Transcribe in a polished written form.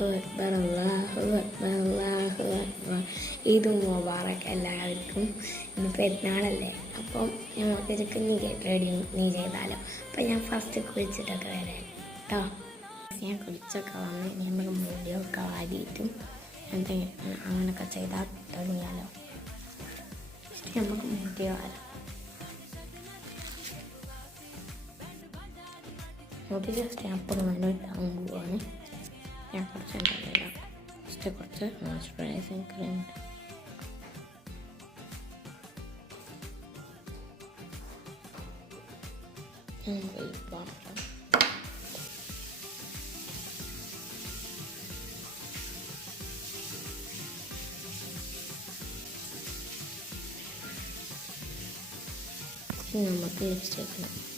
അല്ലാഹു അക്ബർ അല്ലാഹു അക്ബർ അല്ലാഹു അക്ബർ. ഈദ് മുബാറക് എല്ലാവർക്കും. ഇന്ന് പെരുന്നാളല്ലേ, അപ്പം നമുക്കൊരു കുഞ്ഞ് റെഡി നീ ചെയ്താലോ. അപ്പം ഞാൻ ഫസ്റ്റ് കുളിച്ചിട്ടൊക്കെ വരാം കേട്ടോ. ഞാൻ കുളിച്ചൊക്കെ വന്ന് നമുക്ക് മുടിയൊക്കെ വാരിയിട്ടും അങ്ങനെയൊക്കെ ചെയ്താൽ തുടങ്ങിയാലോ. നമുക്ക് മുടി വാരാം. മുടി ജസ്റ്റ് അപ്പുറം ഇട്ടാൻ പോവാണ്. ഞാൻ കുറച്ച് ജസ്റ്റ് കുറച്ച് മോയ്സ്ചറൈസിങ് ക്രീം നമുക്ക് ലിപ്സ്റ്റിക്